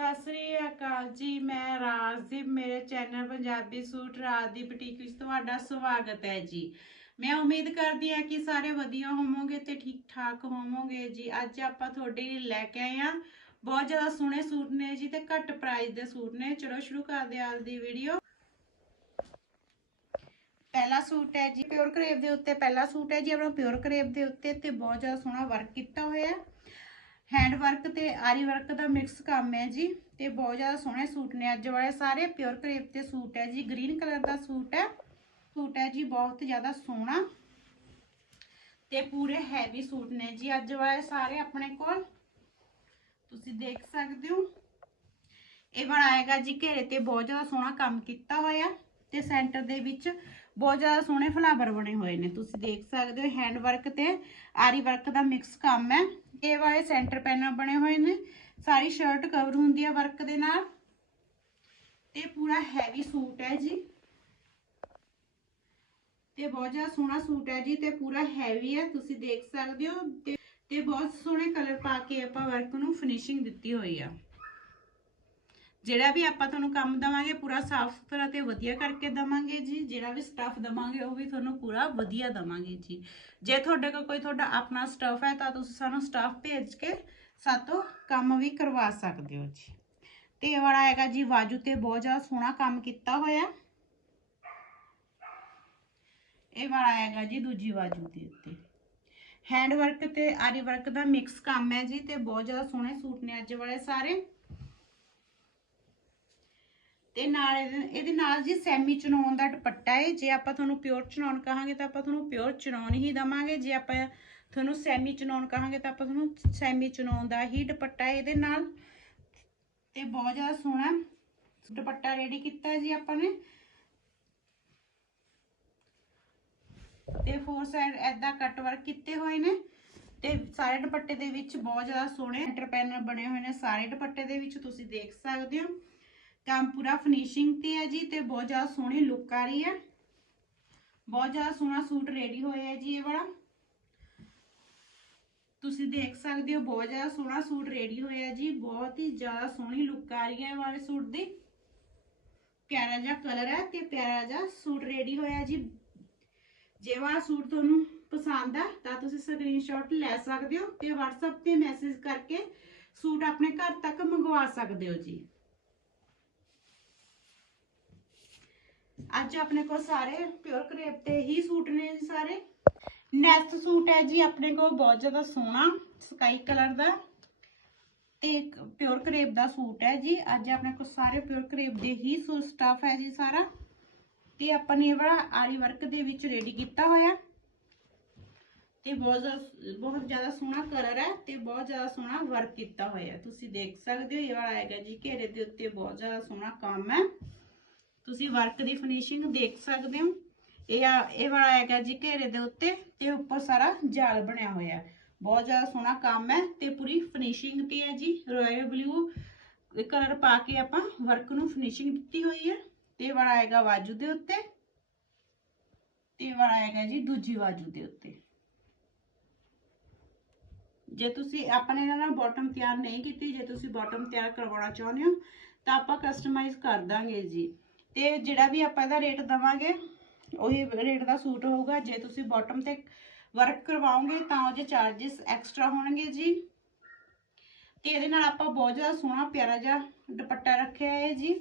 ਸਤਿ ਸ੍ਰੀ ਅਕਾਲ ਜੀ, ਮੈਂ ਰਾਜਦੀਪ ਮੇਰੇ ਚੈਨਲ ਪੰਜਾਬੀ ਸੂਟ ਰਾਜ ਦੀ ਬੁਟੀਕ ਵਿੱਚ ਤੁਹਾਡਾ ਸਵਾਗਤ ਹੈ ਜੀ। ਮੈਂ ਉਮੀਦ ਕਰਦੀ ਹਾਂ ਕਿ ਸਾਰੇ ਵਧੀਆ ਹੋਵੋਗੇ ਤੇ ਠੀਕ ਠਾਕ ਹੋਵੋਗੇ ਜੀ। ਅੱਜ ਆਪਾਂ ਤੁਹਾਡੇ ਲਈ ਲੈ ਕੇ ਆਏ ਆ ਬਹੁਤ ਜ਼ਿਆਦਾ ਸੋਹਣੇ ਸੂਟ ਨੇ ਜੀ ਤੇ ਘੱਟ ਪ੍ਰਾਈਸ ਦੇ ਸੂਟ ਨੇ। ਚਲੋ ਸ਼ੁਰੂ ਕਰਦੇ ਹਾਂ ਅੱਜ ਦੀ ਵੀਡੀਓ ਪਹਿਲਾ ਸੂਟ ਹੈ ਜੀ ਪਿਓਰ ਕਰੇਪ ਦੇ ਉੱਤੇ ਪਹਿਲਾ ਸੂਟ ਹੈ ਜੀ। ਆਪਣਾ ਪਿਓਰ ਕਰੇਪ ਦੇ ਉੱਤੇ ਤੇ ਬਹੁਤ ਜ਼ਿਆਦਾ ਸੋਹਣਾ ਵਰਕ ਕੀਤਾ ਹੋਇਆ ਹੈ। ਹੈਂਡ ਵਰਕ ਤੇ ਆਰੀ ਵਰਕ ਦਾ ਮਿਕਸ ਕੰਮ ਹੈ ਜੀ ਤੇ ਬਹੁਤ ਜ਼ਿਆਦਾ ਸੋਹਣੇ ਸੂਟ ਨੇ। ਅੱਜ ਵਾਲੇ ਸਾਰੇ ਪਿਓਰ ਕਰੇਪ ਤੇ ਸੂਟ ਹੈ ਜੀ। ਗ੍ਰੀਨ ਕਲਰ ਦਾ ਸੂਟ ਹੈ। ਸੂਟ ਹੈ ਜੀ ਬਹੁਤ ਜ਼ਿਆਦਾ ਸੋਹਣਾ ਤੇ ਪੂਰੇ ਹੈਵੀ ਸੂਟ ਨੇ ਜੀ। ਅੱਜ ਵਾਲੇ ਸਾਰੇ ਆਪਣੇ ਕੋਲ। ਤੁਸੀਂ ਦੇਖ ਸਕਦੇ ਹੋ। ਇਹ ਬਣਾਏਗਾ ਜੀ ਘੇਰੇ ਤੇ ਬਹੁਤ ਜ਼ਿਆਦਾ ਸੋਹਣਾ ਕੰਮ ਕੀਤਾ ਹੋਇਆ ਤੇ ਸੈਂਟਰ ਦੇ ਵਿੱਚ ਬਹੁਤ ਜ਼ਿਆਦਾ ਸੋਹਣੇ ਫਲਾਵਰ ਬਣੇ ਹੋਏ ਨੇ। ਤੁਸੀਂ ਦੇਖ ਸਕਦੇ ਹੋ ਹੈਂਡ ਵਰਕ ਤੇ ਆਰੀ ਵਰਕ ਦਾ ਮਿਕਸ ਕੰਮ ਹੈ। ਇਹ ਵਾਲੇ ਸੈਂਟਰ ਪੈਨਲ ਬਣੇ ਹੋਏ ਨੇ। ਸਾਰੀ ਸ਼ਰਟ ਕਵਰ ਹੁੰਦੀ ਆ ਵਰਕ ਦੇ ਨਾਲ। ਤੇ ਪੂਰਾ ਹੈਵੀ ਸੂਟ ਹੈ ਜੀ। ਤੇ ਬਹੁਤ ਜ਼ਿਆਦਾ ਸੋਹਣਾ ਸੂਟ ਹੈ ਜੀ ਤੇ ਪੂਰਾ ਹੈਵੀ ਹੈ, ਤੁਸੀਂ ਦੇਖ ਸਕਦੇ ਹੋ। ਤੇ ਬਹੁਤ ਸੋਹਣੇ ਕਲਰ ਪਾ ਕੇ ਆਪਾਂ ਵਰਕ ਨੂੰ ਫਿਨਿਸ਼ਿੰਗ ਦਿੱਤੀ ਹੋਈ ਆ। ਜਿਹੜਾ ਵੀ ਆਪਾਂ ਤੁਹਾਨੂੰ ਕੰਮ ਦਵਾਂਗੇ, ਪੂਰਾ ਸਾਫ਼ ਸੁਥਰਾ ਤੇ ਵਧੀਆ ਕਰਕੇ ਦਵਾਂਗੇ ਜੀ। ਜਿਹੜਾ ਵੀ ਸਟਾਫ ਦਵਾਂਗੇ, ਉਹ ਵੀ ਤੁਹਾਨੂੰ ਪੂਰਾ ਵਧੀਆ ਦਵਾਂਗੇ ਜੀ। ਜੇ ਤੁਹਾਡੇ ਕੋਲ ਕੋਈ ਤੁਹਾਡਾ ਆਪਣਾ ਸਟਾਫ ਹੈ, ਤਾਂ ਤੁਸੀਂ ਸਾਨੂੰ ਸਟਾਫ ਭੇਜ ਕੇ ਸਾਤੋਂ ਕੰਮ ਵੀ ਕਰਵਾ ਸਕਦੇ ਹੋ ਜੀ। ਤੇ ਇਹ ਵਾਲਾ ਹੈਗਾ ਜੀ ਬਾਜੂ ਤੇ ਬਹੁਤ ਜ਼ਿਆਦਾ ਸੋਹਣਾ ਕੰਮ ਕੀਤਾ ਹੋਇਆ। ਇਹ ਵਾਲਾ ਹੈਗਾ ਜੀ, ਦੂਜੀ ਬਾਜੂ ਦੇ ਉੱਤੇ। ਹੈਂਡ ਵਰਕ ਤੇ, ਆਰੀ ਵਰਕ ਦਾ ਮਿਕਸ ਕੰਮ ਹੈ ਜੀ, ਤੇ ਬਹੁਤ ਜ਼ਿਆਦਾ ਸੋਹਣੇ ਸੂਟ ਨੇ ਅੱਜ ਵਾਲੇ ਸਾਰੇ। ਤੇ ਨਾਲ ਇਹਦੇ ਨਾਲ ਜੀ ਸੈਮੀ ਚਨੌਨ ਦਾ ਦੁਪੱਟਾ ਹੈ ਜੇ ਆਪਾਂ ਤੁਹਾਨੂੰ ਪਿਓਰ ਚਨੌਨ ਕਹਾਂਗੇ ਤਾਂ ਆਪਾਂ ਤੁਹਾਨੂੰ ਪਿਓਰ ਚਨੌਨ ਹੀ ਦਵਾਂਗੇ। ਜੇ ਆਪਾਂ ਤੁਹਾਨੂੰ ਸੈਮੀ ਚਨੌਨ ਕਹਾਂਗੇ ਤਾਂ ਆਪਾਂ ਤੁਹਾਨੂੰ ਸੈਮੀ ਚਨੌਨ ਦਾ ਹੀ ਦੁਪੱਟਾ ਹੈ ਇਹਦੇ ਨਾਲ। ਤੇ ਬਹੁਤ ਜ਼ਿਆਦਾ ਸੋਹਣਾ ਦੁਪੱਟਾ ਰੈਡੀ ਕੀਤਾ ਜੀ ਆਪਾਂ ਨੇ। ਤੇ ਫੋਰ ਸਾਈਡ ਐਦਾਂ ਕੱਟ ਵਰਕ ਕੀਤੇ ਹੋਏ ਨੇ। ਤੇ ਸਾਰੇ ਦੁਪੱਟੇ ਦੇ ਵਿੱਚ ਬਹੁਤ ਜ਼ਿਆਦਾ ਸੋਹਣੇ ਐਂਟਰਪ੍ਰੈਨਰ ਬਣੇ ਹੋਏ ਨੇ। ਸਾਰੇ ਦੁਪੱਟੇ ਦੇ ਵਿੱਚ ਤੁਸੀਂ ਦੇਖ ਸਕਦੇ ਹੋ। ਕੰਮ ਪੂਰਾ ਫਿਨਿਸ਼ਿੰਗ ਤੇ ਹੈ ਜੀ ਤੇ ਬਹੁਤ ਜ਼ਿਆਦਾ ਸੋਹਣੀ ਲੁੱਕ ਆ ਰਹੀ ਹੈ ਬਹੁਤ ਜ਼ਿਆਦਾ ਸੋਹਣਾ ਸੂਟ ਰੈਡੀ ਹੋਇਆ ਹੈ ਜੀ ਇਹ ਵਾਲਾ। ਤੁਸੀਂ ਦੇਖ ਸਕਦੇ ਹੋ ਬਹੁਤ ਜ਼ਿਆਦਾ ਸੋਹਣਾ ਸੂਟ ਰੈਡੀ ਹੋਇਆ ਜੀ, ਬਹੁਤ ਹੀ ਜ਼ਿਆਦਾ ਸੋਹਣੀ ਲੁੱਕ ਆ ਰਹੀ ਹੈ ਵਾਲੇ ਸੂਟ ਦੀ। ਪਿਆਰਾ ਜਿਹਾ ਕਲਰ ਹੈ ਤੇ ਪਿਆਰਾ ਜਿਹਾ ਸੂਟ ਰੈਡੀ ਹੋਇਆ ਜੀ। ਜੇ ਵਾਲਾ ਸੂਟ ਤੁਹਾਨੂੰ ਪਸੰਦ ਆ, ਤਾਂ ਤੁਸੀਂ ਸਕਰੀਨਸ਼ਾਟ ਲੈ ਸਕਦੇ ਹੋ ਤੇ WhatsApp ਤੇ ਮੈਸੇਜ ਕਰਕੇ ਸੂਟ ਆਪਣੇ ਘਰ ਤੱਕ ਮੰਗਵਾ ਸਕਦੇ ਹੋ ਜੀ। ਅੱਜ ਆਪਣੇ ਕੋਲ ਸਾਰੇ ਪਿਓਰ ਕਰੇਪ ਤੇ ਹੀ ਸੂਟ ਨੇ ਜੀ ਸਾਰੇ। ਨੈਕਸਟ ਸੂਟ ਹੈ ਜੀ ਆਪਣੇ ਕੋਲ ਬਹੁਤ ਜ਼ਿਆਦਾ ਸੋਹਣਾ ਸਕਾਈ ਕਲਰ ਦਾ। ਤੇ ਪਿਓਰ ਕਰੇਪ ਦਾ ਸੂਟ ਹੈ ਜੀ। ਅੱਜ ਆਪਣੇ ਕੋਲ ਸਾਰੇ ਪਿਓਰ ਕਰੇਪ ਦੇ ਹੀ ਸੂਟ ਸਟਾਫ ਹੈ ਜੀ ਸਾਰਾ। ਤੇ ਆਪਾਂ ਨੇ ਇਹ ਵਾਲਾ ਆਰੀ ਵਰਕ ਦੇ ਵਿੱਚ ਰੈਡੀ ਕੀਤਾ ਹੋਇਆ। ਤੇ ਬਹੁਤ ਜ਼ਿਆਦਾ ਬਹੁਤ ਜ਼ਿਆਦਾ ਸੋਹਣਾ ਕਲਰ ਹੈ ਤੇ ਬਹੁਤ ਜ਼ਿਆਦਾ ਸੋਹਣਾ ਵਰਕ ਕੀਤਾ ਹੋਇਆ। ਤੁਸੀਂ ਦੇਖ ਸਕਦੇ ਹੋ, ਇਹ ਵਾਲਾ ਹੈਗਾ ਜੀ ਘੇਰੇ ਦੇ ਉੱਤੇ ਬਹੁਤ ਜ਼ਿਆਦਾ ਸੋਹਣਾ ਕੰਮ ਹੈ। ਤੁਸੀਂ ਵਰਕ ਦੀ ਫਿਨਿਸ਼ਿੰਗ ਦੇਖ ਸਕਦੇ ਹੋ। ਇਹ ਆ, ਇਹ ਵਾਲਾ ਹੈਗਾ ਜੀ ਘੇਰੇ ਦੇ ਉੱਤੇ ਤੇ ਉੱਪਰ ਸਾਰਾ ਜਾਲ ਬਣਿਆ ਹੋਇਆ ਹੈ। ਬਹੁਤ ਜ਼ਿਆਦਾ ਸੋਹਣਾ ਕੰਮ ਹੈ ਤੇ ਪੂਰੀ ਫਿਨਿਸ਼ਿੰਗ ਤੇ ਹੈ ਜੀ। ਰਾਇਲ ਬਲੂ ਕਲਰ ਪਾ ਕੇ ਆਪਾਂ ਵਰਕ ਨੂੰ ਫਿਨਿਸ਼ਿੰਗ ਦਿੱਤੀ ਹੋਈ ਹੈ। ਤੇ ਵਾਲਾ ਹੈਗਾ ਬਾਜੂ ਦੇ ਉੱਤੇ। ਤੇ ਇਹ ਵਾਲਾ ਹੈਗਾ ਜੀ ਦੂਜੀ ਬਾਜੂ ਦੇ ਉੱਤੇ। ਜੇ ਤੁਸੀਂ ਆਪਣੇ ਨਾਲ ਬਾਟਮ ਤਿਆਰ ਨਹੀਂ ਕੀਤੀ, ਜੇ ਤੁਸੀਂ ਬਾਟਮ ਤਿਆਰ ਕਰਵਾਉਣਾ ਚਾਹੁੰਦੇ ਹੋ, ਤਾਂ ਆਪਾਂ ਕਸਟਮਾਈਜ਼ ਕਰ ਦਾਂਗੇ ਜੀ। ਤੇ ਜਿਹੜਾ ਵੀ ਆਪਾਂ ਇਹਦਾ ਰੇਟ ਦਵਾਂਗੇ, ਉਹੀ ਰੇਟ ਦਾ ਸੂਟ ਹੋਊਗਾ। ਜੇ ਤੁਸੀਂ ਬਾਟਮ ਤੇ ਵਰਕ ਕਰਵਾਓਗੇ ਤਾਂ ਉਹਦੇ ਚਾਰजेस ਐਕਸਟਰਾ ਹੋਣਗੇ ਜੀ। ਤੇ ਇਹਦੇ ਨਾਲ ਆਪਾਂ ਬਹੁਤ ਜ਼ਿਆਦਾ ਸੋਹਣਾ ਪਿਆਰਾ ਜਿਹਾ ਦੁਪੱਟਾ ਰੱਖਿਆ ਹੈ ਜੀ।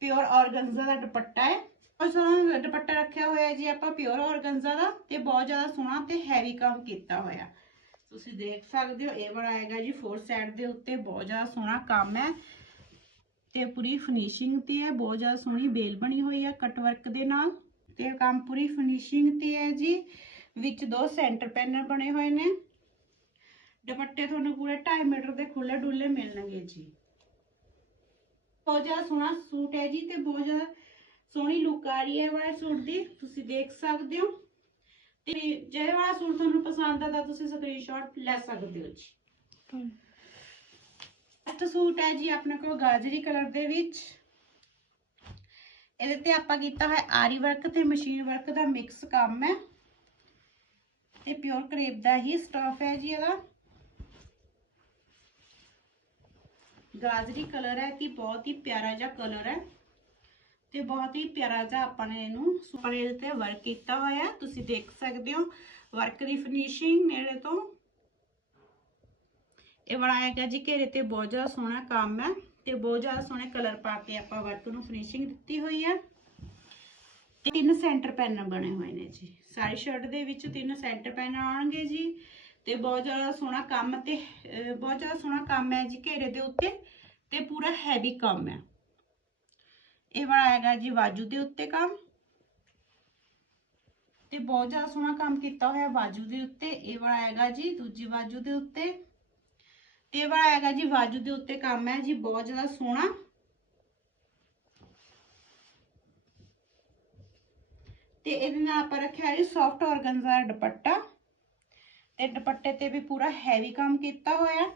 ਪਿਓਰ ਔਰਗੰਜ਼ਾ ਦਾ ਦੁਪੱਟਾ ਹੈ। ਬਹੁਤ ਸੋਹਣਾ ਦੁਪੱਟਾ ਰੱਖਿਆ ਹੋਇਆ ਹੈ ਜੀ ਆਪਾਂ ਪਿਓਰ ਔਰਗੰਜ਼ਾ ਦਾ ਤੇ ਬਹੁਤ ਜ਼ਿਆਦਾ ਸੋਹਣਾ ਤੇ ਹੈਵੀ ਕੰਮ ਕੀਤਾ ਹੋਇਆ। ਤੁਸੀਂ ਦੇਖ ਸਕਦੇ ਹੋ, ਇਹ ਵਾਲਾ ਜੀ। ਫੋਰ ਸਾਈਡ ਦੇ ਉੱਤੇ ਬਹੁਤ ਜ਼ਿਆਦਾ ਸੋਹਣਾ ਕੰਮ ਹੈ। ਤੇ ਪੂਰੀ ਫਿਨਿਸ਼ਿੰਗ ਤੇ ਹੈ, ਬਹੁਤ ਜ਼ਿਆਦਾ ਸੋਹਣੀ ਬੇਲ ਬਣੀ ਹੋਈ ਹੈ ਕਟ ਵਰਕ ਦੇ ਨਾਲ। ਤੇ ਕੰਮ ਪੂਰੀ ਫਿਨਿਸ਼ਿੰਗ ਤੇ ਹੈ ਜੀ, ਵਿੱਚ ਦੋ ਸੈਂਟਰ ਪੈਨਲ ਬਣੇ ਹੋਏ ਨੇ। ਦੁਪੱਟੇ ਤੁਹਾਨੂੰ ਪੂਰੇ 2.5 ਮੀਟਰ ਦੇ ਖੁੱਲੇ ਡੁੱਲੇ ਮਿਲਣਗੇ ਜੀ। ਬਹੁਤ ਜ਼ਿਆਦਾ ਸੋਹਣਾ ਸੂਟ ਹੈ ਜੀ ਤੇ ਬਹੁਤ ਜ਼ਿਆਦਾ ਸੋਹਣੀ ਲੁੱਕ ਆ ਰਹੀ ਹੈ ਵਾਲੇ ਸੂਟ ਦੀ, ਤੁਸੀਂ ਦੇਖ ਸਕਦੇ ਹੋ। ਤੇ ਜੇ ਵਾਲਾ ਸੂਟ ਤੁਹਾਨੂੰ ਪਸੰਦ ਆ ਤਾਂ ਤੁਸੀਂ ਸਕਰੀਨਸ਼ਾਟ ਲੈ ਸਕਦੇ ਹੋ ਜੀ। ਨੈਕਸਟ ਸੂਟ ਹੈ ਜੀ ਆਪਣੇ ਕੋਲ ਗਾਜਰੀ ਕਲਰ ਦੇ ਵਿੱਚ। ਇਹਦੇ ਤੇ ਆਪਾਂ ਕੀਤਾ ਹੈ ਆਰੀ ਵਰਕ ਤੇ ਮਸ਼ੀਨ ਵਰਕ ਦਾ ਮਿਕਸ ਕੰਮ ਹੈ। ਤੇ ਪਿਓਰ ਕਰੇਪ ਦਾ ਹੀ ਸਟਾਫ ਹੈ ਜੀ ਇਹਦਾ। ਗਾਜਰੀ ਕਲਰ ਹੈ ਕਿ ਬਹੁਤ ਹੀ ਪਿਆਰਾ ਜਿਹਾ ਕਲਰ ਹੈ। ਤੇ ਬਹੁਤ ਹੀ ਪਿਆਰਾ ਜਿਹਾ ਆਪਾਂ ਨੇ ਇਹਨੂੰ ਸੁਪਰੇ ਦੇ ਤੇ ਵਰਕ ਕੀਤਾ ਹੋਇਆ। ਤੁਸੀਂ ਦੇਖ ਸਕਦੇ ਹੋ ਵਰਕ ਦੀ ਫਿਨਿਸ਼ਿੰਗ ਨੇੜੇ ਤੋਂ। ਇਹ ਬਣਾਏਗਾ ਜੀ, ਘੇਰੇ ਤੇ ਬਹੁਤ ਜ਼ਿਆਦਾ ਸੋਹਣਾ ਕੰਮ ਹੈ ਤੇ ਬਹੁਤ ਜ਼ਿਆਦਾ ਸੋਹਣੇ ਕਲਰ ਪਾ ਕੇ ਆਪਾਂ ਵਰਕ ਨੂੰ ਫਿਨਿਸ਼ਿੰਗ ਦਿੱਤੀ ਹੋਈ ਹੈ। ਤਿੰਨ ਸੈਂਟਰ ਪੈਨ ਬਣੇ ਹੋਏ ਨੇ ਜੀ। ਸਾਰੀ ਸ਼ਰਟ ਦੇ ਵਿੱਚ ਤਿੰਨ ਸੈਂਟਰ ਪੈਨ ਆਉਣਗੇ ਜੀ ਤੇ ਬਹੁਤ ਜ਼ਿਆਦਾ ਸੋਹਣਾ ਕੰਮ ਤੇ ਬਹੁਤ ਜ਼ਿਆਦਾ ਸੋਹਣਾ ਕੰਮ ਹੈ ਜੀ ਘੇਰੇ ਦੇ ਉੱਤੇ ਤੇ ਪੂਰਾ ਹੈਵੀ ਕੰਮ ਹੈ। ਇਹ ਬਣਾਏਗਾ ਜੀ ਬਾਜੂ ਦੇ ਉੱਤੇ ਕੰਮ ਤੇ ਬਹੁਤ ਜ਼ਿਆਦਾ ਸੋਹਣਾ ਕੰਮ ਕੀਤਾ ਹੋਇਆ ਬਾਜੂ ਦੇ ਉੱਤੇ। ਇਹ ਬਣਾਏਗਾ ਜੀ ਦੂਜੀ ਬਾਜੂ ਦੇ ਉੱਤੇ। ਤੇ ਇਹ ਬਣਾਏਗਾ ਜੀ, ਵਾਜੂ ਦੇ ਉੱਤੇ ਕੰਮ ਹੈ ਜੀ, ਬਹੁਤ ਜ਼ਿਆਦਾ ਸੋਹਣਾ। ਤੇ ਇਹਦੇ ਨਾਲ ਆਪਾਂ ਰੱਖਿਆ ਜੀ ਸੌਫਟ ਔਰਗਨਜ਼ਾ ਦਾ ਦੁਪੱਟਾ। ਤੇ ਦੁਪੱਟੇ ਤੇ ਵੀ ਪੂਰਾ ਹੈਵੀ ਕੰਮ ਕੀਤਾ ਹੋਇਆ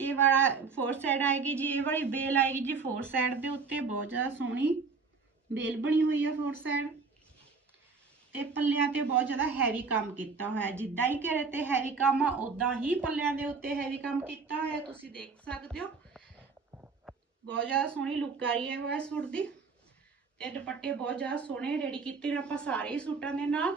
ਤੇ ਇਹ ਵਾਲਾ ਫੋਰ ਸਾਈਡ ਆਏਗੀ ਜੀ, ਇਹ ਵਾਲੀ ਬੇਲ ਆਏਗੀ ਜੀ ਫੋਰ ਸਾਈਡ ਦੇ ਉੱਤੇ, ਬਹੁਤ ਜ਼ਿਆਦਾ ਸੋਹਣੀ ਬੇਲ ਬਣੀ ਹੋਈ ਆ ਫੋਰ ਸਾਈਡ ਤੇ ਪੱਲਿਆਂ ਤੇ ਬਹੁਤ ਜ਼ਿਆਦਾ ਹੈਵੀ ਕੰਮ ਕੀਤਾ ਹੋਇਆ ਜਿੱਦਾਂ ਹੀ ਘੇਰੇ ਤੇ ਹੈਵੀ ਕੰਮ ਆ ਉਦਾਂ ਹੀ ਪੱਲਿਆਂ ਦੇ ਉੱਤੇ ਹੈਵੀ ਕੰਮ ਕੀਤਾ ਹੋਇਆ ਤੁਸੀਂ ਦੇਖ ਸਕਦੇ ਹੋ। ਬਹੁਤ ਜ਼ਿਆਦਾ ਸੋਹਣੀ ਲੁੱਕ ਆ ਰਹੀ ਹੈ ਉਹ ਸੂਟ ਦੀ। ਤੇ ਦੁਪੱਟੇ ਬਹੁਤ ਜ਼ਿਆਦਾ ਸੋਹਣੇ ਰੈਡੀ ਕੀਤੇ ਨੇ ਆਪਾਂ ਸਾਰੇ ਸੂਟਾਂ ਦੇ ਨਾਲ।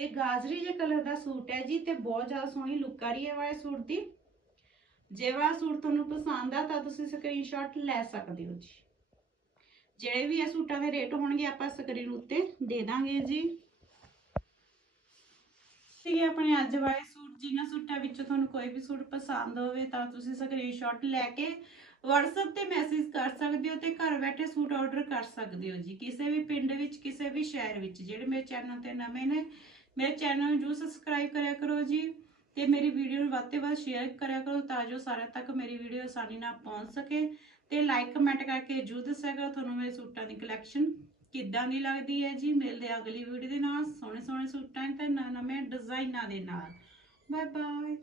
ਇਹ ਗਾਜਰੀ ਜੇ ਕਲਰ ਦਾ ਸੂਟ ਹੈ ਜੀ ਤੇ ਬਹੁਤ ਜ਼ਿਆਦਾ ਸੋਹਣੀ ਲੁੱਕ ਆ ਰਹੀ ਹੈ ਵਾਲੇ ਸੂਟ ਦੀ। ਜੇ ਵਾਲਾ ਸੂਟ ਤੁਹਾਨੂੰ ਪਸੰਦ ਆ ਤਾਂ ਤੁਸੀਂ ਸਕਰੀਨਸ਼ਾਟ ਲੈ ਸਕਦੇ ਹੋ ਜੀ। ਜਿਹੜੇ ਵੀ ਇਹ ਸੂਟਾਂ ਦੇ ਰੇਟ ਹੋਣਗੇ ਆਪਾਂ ਸਕਰੀਨ ਉੱਤੇ ਦੇ ਦਾਂਗੇ ਜੀ। ਠੀਕ ਹੈ ਆਪਣੇ ਅੱਜ ਵਾਲੇ ਸੂਟ, ਜਿਨ੍ਹਾਂ ਸੂਟਾਂ ਵਿੱਚੋਂ ਤੁਹਾਨੂੰ ਕੋਈ ਵੀ ਸੂਟ ਪਸੰਦ ਹੋਵੇ ਤਾਂ ਤੁਸੀਂ ਸਕਰੀਨਸ਼ਾਟ ਲੈ ਕੇ WhatsApp ਤੇ ਮੈਸੇਜ ਕਰ ਸਕਦੇ ਹੋ ਤੇ ਘਰ ਬੈਠੇ ਸੂਟ ਆਰਡਰ ਕਰ ਸਕਦੇ ਹੋ ਜੀ। ਕਿਸੇ ਵੀ ਪਿੰਡ ਵਿੱਚ, ਕਿਸੇ ਵੀ ਸ਼ਹਿਰ ਵਿੱਚ, ਜਿਹੜੇ ਮੇਰੇ ਚੈਨਲ ਤੇ ਨਵੇਂ ਨੇ ਮੇਰੇ ਚੈਨਲ ਨੂੰ ਜਰੂਰ ਸਬਸਕ੍ਰਾਈਬ ਕਰਿਆ ਕਰੋ ਜੀ ਤੇ ਮੇਰੀ ਵੀਡੀਓ ਨੂੰ ਵੱਧ ਤੋਂ ਵੱਧ ਸ਼ੇਅਰ ਕਰਿਆ ਕਰੋ ਤਾਂ ਜੋ ਸਾਰਿਆਂ ਤੱਕ ਮੇਰੀ ਵੀਡੀਓ ਆਸਾਨੀ ਨਾਲ ਪਹੁੰਚ ਸਕੇ ਤੇ ਲਾਈਕ ਕਮੈਂਟ ਕਰਕੇ ਜਰੂਰ ਦੱਸਿਆ ਕਰੋ। ਤੁਹਾਨੂੰ ਮੇਰੇ ਸੂਟਾਂ ਦੀ ਕਲੈਕਸ਼ਨ ਕਿੱਦਾਂ ਦੀ ਲੱਗਦੀ ਹੈ ਜੀ? ਮਿਲਦੇ ਅਗਲੀ ਵੀਡੀਓ ਦੇ ਨਾਲ ਸੋਹਣੇ ਸੋਹਣੇ ਸੂਟਾਂ ਤੇ ਨਵੇਂ ਨਵੇਂ ਡਿਜ਼ਾਈਨਾਂ ਦੇ ਨਾਲ। Bye bye